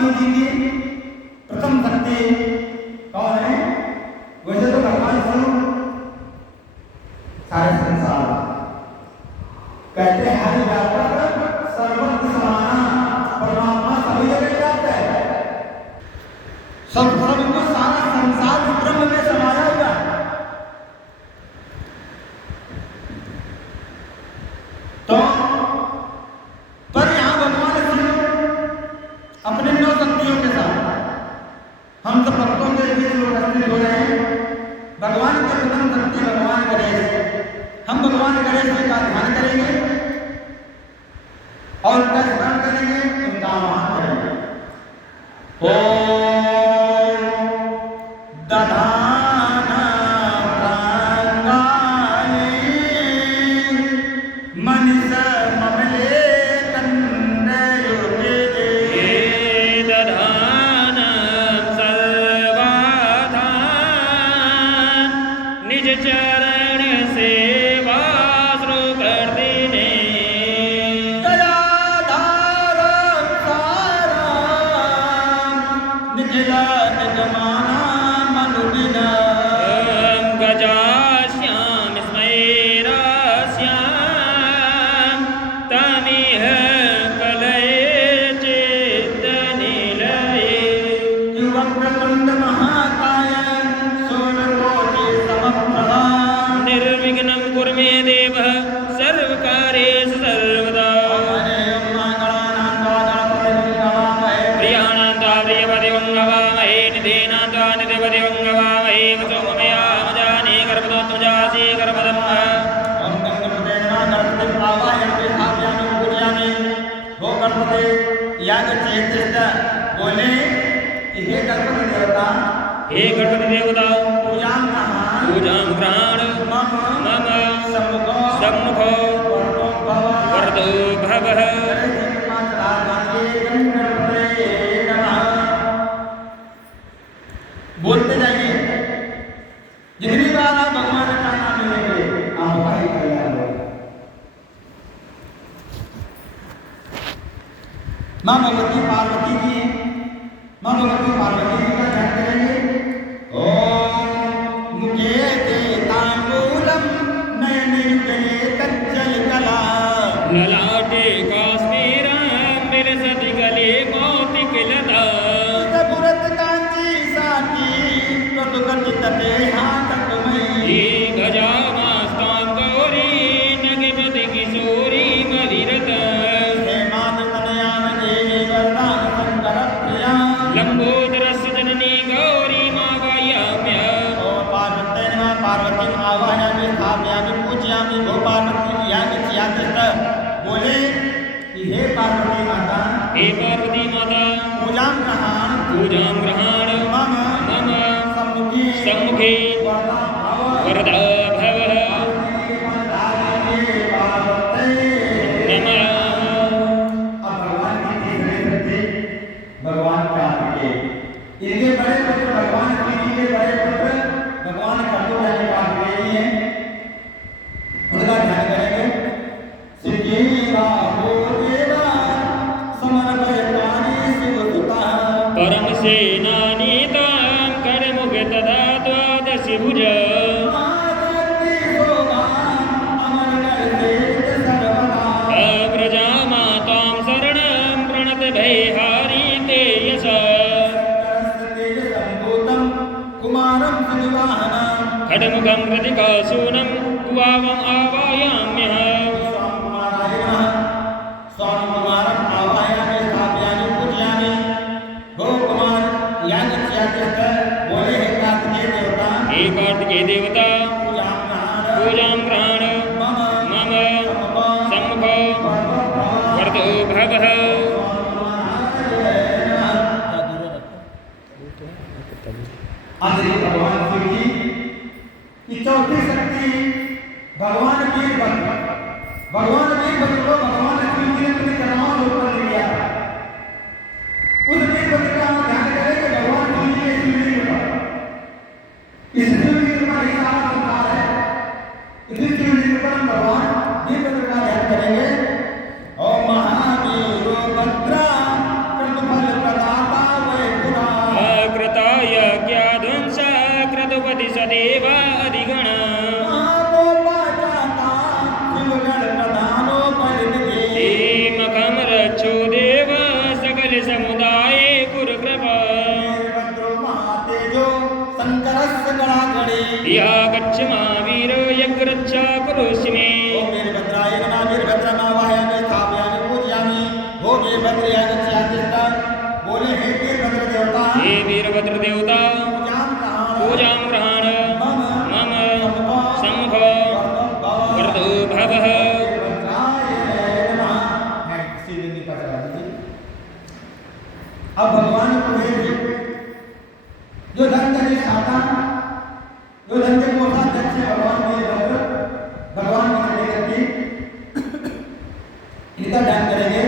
शिव जी की प्रथम शक्ति कौन है? वैसे तो भगवान शिव सारे संसार कहते हैं हरि व्यापक सर्वत्र समाना, परमात्मा सभी जगह व्याप्त है, सब को सारा संसार ब्रह्म में समाया हुआ है। तो पर यहाँ भगवान शिव अपने 9 शक्तियों के साथ हम सब भक्तों के बीच में उपस्थित हो रहे हैं। भगवान की प्रथम शक्ति भगवान गणेश, हम भगवान गणेश जी का ध्यान करेंगे और उनका स्मरण करेंगे, उनका आह्वान करेंगे। बोले हे गणपति देवता, हे गणपति देवता, पूजां ग्रहण मम सम्मुखो वरदो भवः। बोलते जाइए, जितनी बार आप भगवान का नाम लेंगे आपका ही कल्याण होगा। मां भगवती पार्वती जी, मां भगवती पार्वती जी का ध्यान करेंगे। ओम मुखे ते तांबूलम नयने जले तज्जल कला, ललाटे काश्मीरं विलसति गले मौक्तिक लता, पुरत कांची साकी प्रतुगतितते हातकमयी, गजामास्तां गौरी नगिमति किशोरी मधिरता, लंबोदरस्य जननी गौरी मावायाम्य। पार्वती आवाहयामि स्थापयामि पूजयामि गो पार्वती यागचियातिष्ठ। बोले हे पार्वती माता, हे पार्वती माता, पूजां ग्रहण मम सम्मुखे वरदा भवः। भगवान कार्तिकेय, इनके बड़े पुत्र भगवान शिव के बड़े पुत्र भगवान कार्तिकेय हैं, उनका ध्यान करेंगे। शिव बाहो देवा समर्पयतानि शिवदूता, परम सेनानीतां करमुख तदा द्वादश भुज, अव्रजा मातां शरणं प्रणत भयहारी ते यशा, खड्गमुखं कृतिकासूनं कुवावम् आवायाम्यहम्। हे कार्तिकेय देवता, पूजां ग्रहण मम सम्मुखो वरदो भवः। भगवान शिव जी की चौथी शक्ति भगवान वीरभद्र, भगवान वीरभद्र को भगवान शिव जी ने अपने चरणां में उत्पन्न किया। उस वीरभद्र का ध्यान करें कि भगवान शिव जी के शिवलिंग पर, इस शिवलिंग पर गच्छ महावीर यज्ञरक्षा कुरुष्य मे ओम वीरभद्राय नमः वीरभद्रमा वाहयामि स्थापयामि पूजयामि हो वीरभद्रया गच्छातिष्ठा बोले हे वीरभद्र देवता हे वीरभद्र देवता पूजां ग्रहण मम सम्मुख वर्धो भवः अब भगवान कुबेर जी जो धन का निष्ठाता जो धन के कोषाध्यक्ष भगवान वीरभद्र भगवान की चली करके इनका ध्यान करेंगे।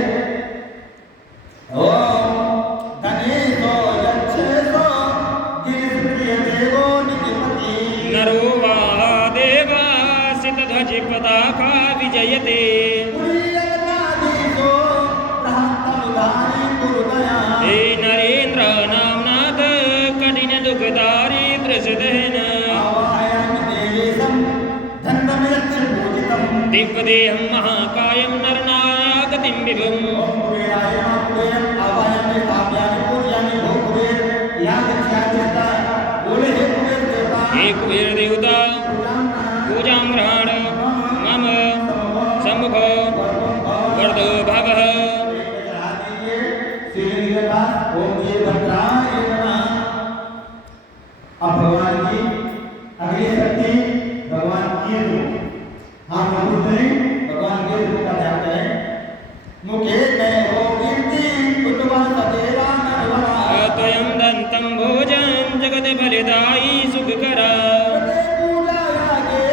ओम धनेशो यक्षेशो गिरिप्रियदेवो निधिपति नरो वा देवासित ध्वज पताका विजयते पुरीयनादीशो प्रहस्तमुदारी कुरुदया हे नरेन्द्र नामनाथ कठिन दुखदारी दृशदहन आवाहयामि देवेशं धन्वमिरच्छ पूजितं दिव्यदेहं महाकायं नरनागतिं विभुम् ओम कुबेराय नमः कुबेरं आवाहयामि स्थापयामि पूजयामि भो कुबेर यहाँ गच्छातिष्ठा बोले हे कुबेर देवता हे कुबेर देवता पूजां ग्रहण मम सम्मुख वर्धो भवः अब भगवान की अगली शक्ति भगवान की रूप हम भगवान के रूप का ध्यान करें। मुखे में हो कीर्ति उद्वा सदेवा नरवरा त्वयं दन्तं भोजं जगत् फलदायी सुखकरा पूजा यागे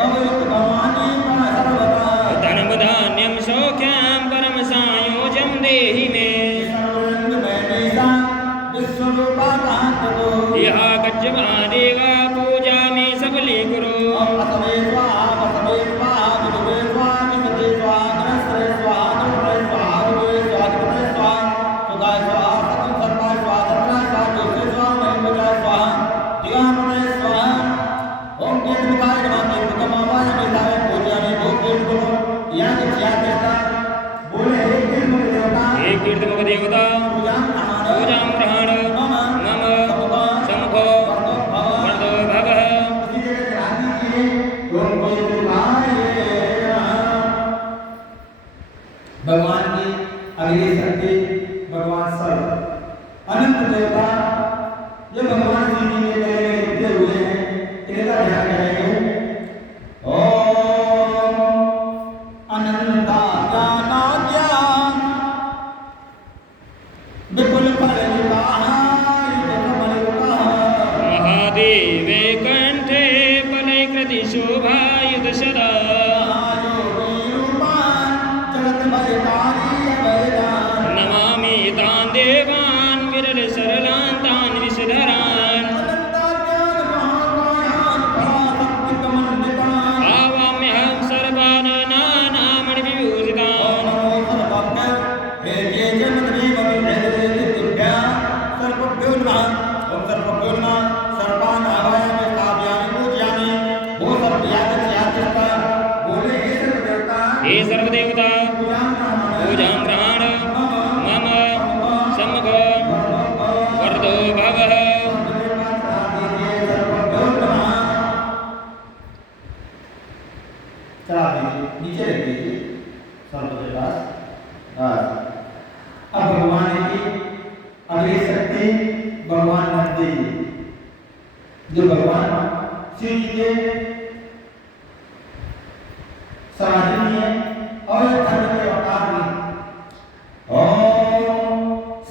भवयुत भवानी मा सर्वदा धनधान्यं सौख्यं परम संयोजं देहि मे सर्वरंग वैदेशा विश्वरूपा कांतो यहा गच्छ महादेव पूजा मे सबली कुरु असवे स्वाहा वसवे स्वाहा विदुवे स्वाहा विसते स्वाहा गणस्त्रे स्वाहा नवग्रहे स्वाहा विदुवे स्वाहा विदुवे स्वाहा सुगाय स्वाहा सतु सर्वा स्वाहा तत्रा स्वाहा ज्योति स्वाहा महिमजा स्वाहा दिवामते स्वाहा ओम केतुकाय नमः केतुकमावाय मिलाय पूजयामि भो केतुको या गच्छातिष्ठा बोले हे केतुक देवता हे कीर्तिमुख देवता पूजां ग्रहण मम सम्मुख वर्धो भवः भगवान की अगली शक्ति भगवान सर्व अनंत देवता जो भगवान जी जी के पहले लिखते हुए हैं इनका ध्यान करेंगे। ओम अनंता ज्ञानाद्या विपुल महादेवे कंठे बले कृति शोभायुध सदा नमामि तान् देवान् विरल सरलान् तान् विषधरान् आवाम्यहं सर्वान् नानामणिविभूषितान् हे सर्वदेवता पूजां ग्रहण मम सम्मुख वर्धो भवः नीचे रख दीजिए सर्व के पास। अब भगवान की अगली शक्ति भगवान नंदी जो भगवान शिव जी के सराहनीय और धर्म के अवतार भी। ओम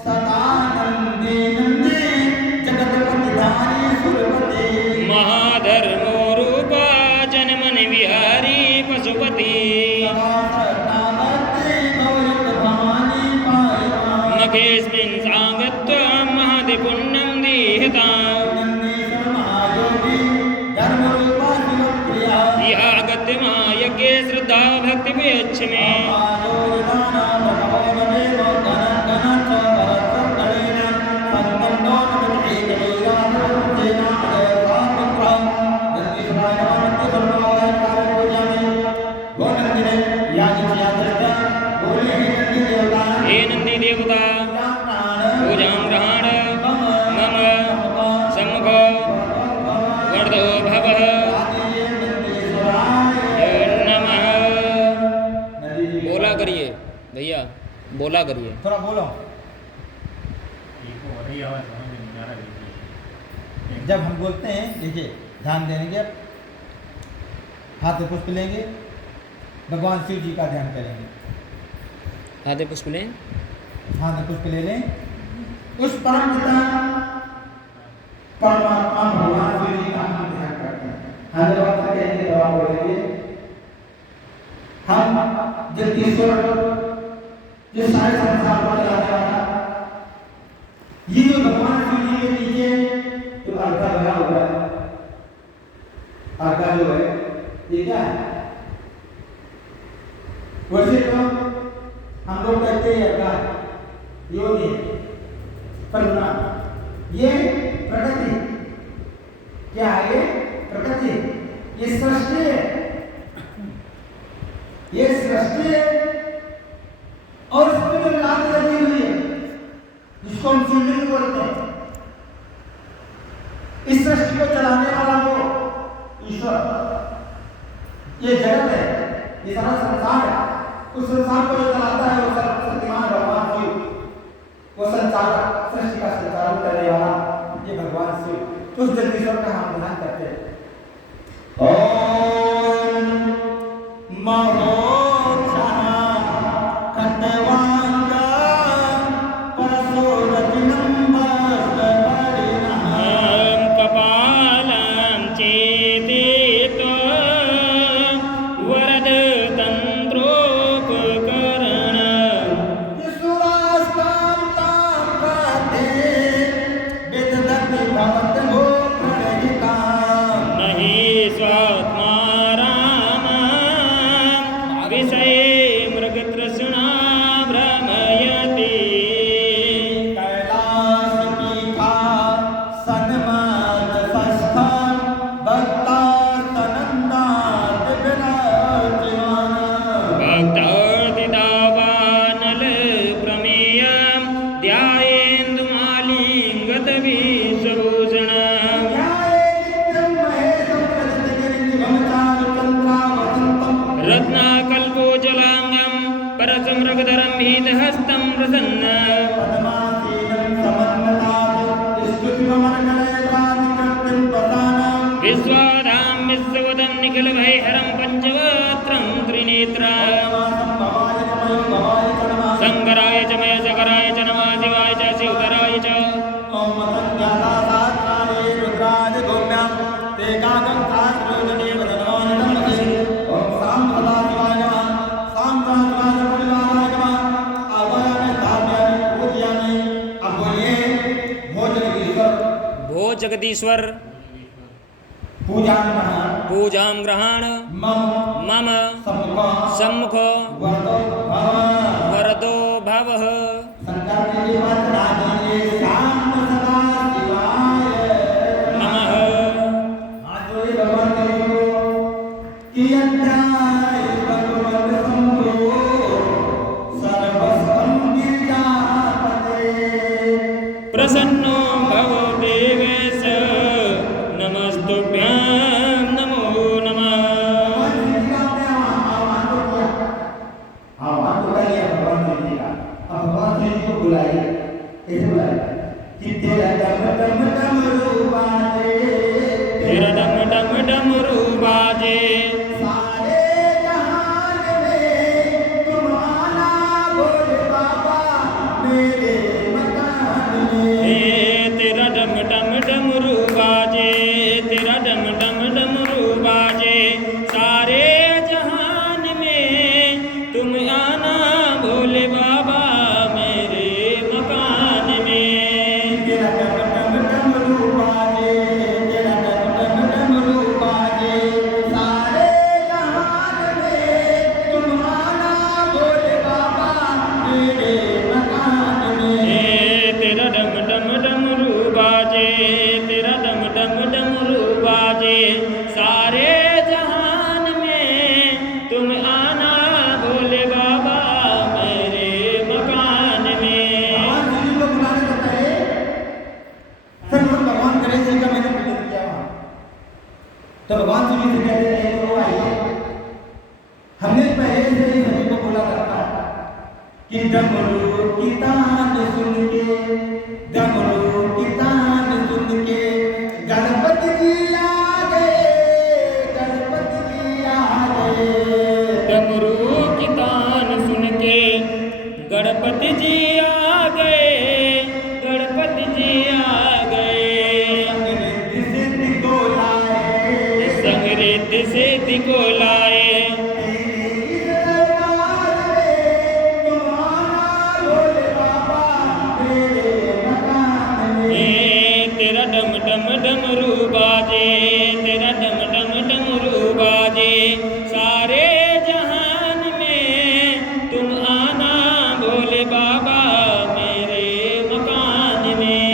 सदानंदी नंदी जगतपति धारी सुरपति महाधर्मो रूपा जनमन विहारी पशुपति मखेस्मिन् साङ्गत्वं महदिपुण्यं दीहिताम् यागत्य महायज्ञे श्रद्धा भक्ति वियच्छ मे हे नंदी देवता पूजां ग्रहण मम सम्मुख वर्धो भवः बोला करिए। थोड़ा बोलो। जब हम बोलते हैं, देखिए ध्यान देंगे, हाथ में पुष्प लेंगे, भगवान शिव जी का ध्यान करेंगे। हाथ में पुष्प लें, हाथ में पुष्प ले लें, उस परम पिता परमात्मा भगवान शिव जी का हम ध्यान करते हैं। हाथ में कहेंगे तो आप बोलेंगे, हम जगदीश्वर जो सारे संसार को चलाने वाला, ये जो भगवान शिव जी के नीचे जो अर्घा भरा हुआ है, अर्घा जो है ये क्या है? वैसे तो हम लोग कहते हैं अर्घा योगी, पर ना, ये प्रकृति क्या है? ये प्रकृति, ये सृष्टि है, ये सृष्टि है। और इसमें जो लात लगी हुई है, जिसको हम शिवलिंग बोलते हैं, इस सृष्टि को चलाने वाला वो ईश्वर, ये जगत है, ये सारा संसार है, उस संसार को जो चलाता है वो शक्तिमान भगवान शिव, वो संसार सृष्टि का संचालन करने वाला ये भगवान शिव, उस जगदीश्वर का हम ध्यान करते हैं। ओम महोक्षः खट्टवांगा परशुरतिनं वस्त्रपरिणः कपालं चेतेत वरद तंत्रोपकरण सुरास्तां तां प्रते वेददत्ति भवतो प्रणयिता नहि स्वात्मा राम विषये मृगतृष्णा भ्रमयति कैलासपीठा सन्मानवस्था भक्तास्तनन्दात् विराजमान भक्तार्तितावानल प्रमेय ध्यायेन्दुमालिङ्गत विश्वभूषण रत्नाकल्पोजलाङ्गं परसमृगधरं भीतहस्तं प्रसन्न विश्वाधां विश्ववदं निखिलभयहरं पञ्चवक्त्रं त्रिनेत्र शङ्कराय च महेशकराय च नमः शिवाय च शिवतराय च भो जगदीश्वर पूजां ग्रहाण मम सम्मुख वरदो भवः नमः प्रसन्नो भव देवेश नमस्तुभ्यं नमो नमः तेरा डम डम डमरू बाजे सारे जहान में तुम आना बोल बाबा मेरे मकान में। तेरा डम डम डमरू बाजे, तेरा डम डम डमरू बाजे सारे जहान में तुम आना भोले बाबा मेरे मकान में। तेरा डम डम डमरू बाजे, तेरा डम डम डमरू बाजे सारे जहान में तुम आना बोले बाबा मेरे मकान में। तेरा डम डम डमरू बाजे, तेरा डम डम डमरू बाजे सारे जहान में तुम आना भोले बाबा मेरे मकान में। भगवान गणेश जी का मैंने पूजन किया वहाँ, तो भगवान जी से कहते हैं वो आइए। हमने पहले से ही सभी को बोला करता कि डमरू की तान सुन के, डमरू की तान सुन के गणपति जी आ गए, गणपति जी आ गए। डमरू की तान सुन के गणपति जी आ गए, गणपति जी आ गए। संगीत सिद्धि को लाए, तेरा डम डम डमरू बाजे, तेरा डम डम डमरू बाजे। सारे जहान में तुम आना भोले बाबा मेरे मकान में।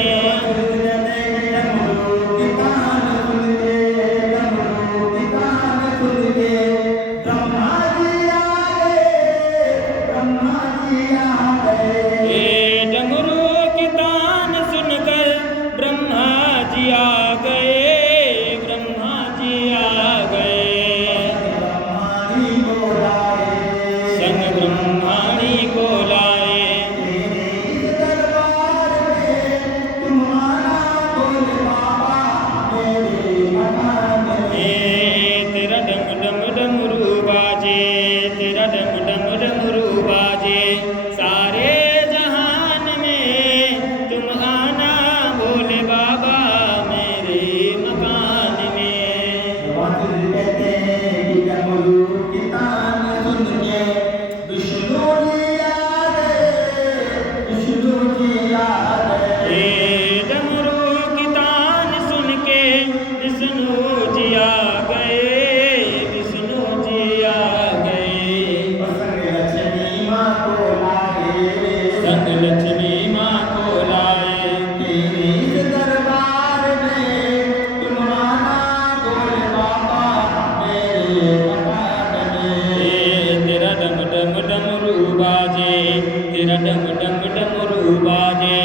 ए डमरू की तान सुनकर ब्रह्मा जी आ गए, ब्रह्मा जी आ गए। संग ब्रह्माणी को लाए, तेरा डम डम डमरू बाजे, तेरा डम डम डमरू बाजे। सारे जहान में तुम आना भोले बाबा मेरे मकान में। कहते हैं कि डमरू की तान सुन के विष्णु जी आ गए, विष्णु जी आ गए। डमरू की तान सुन के विष्णु जी आ गए, विष्णु जी आ गए। संग लक्ष्मी माँ को लाए, संग लक्ष्मी माँ को लाए, तेरे इस दरबार में तुम आना भोले बाबा मेरे मकान में। तेरा डम डम डमरू बाजे, तेरा डम डम डमरू बाजे।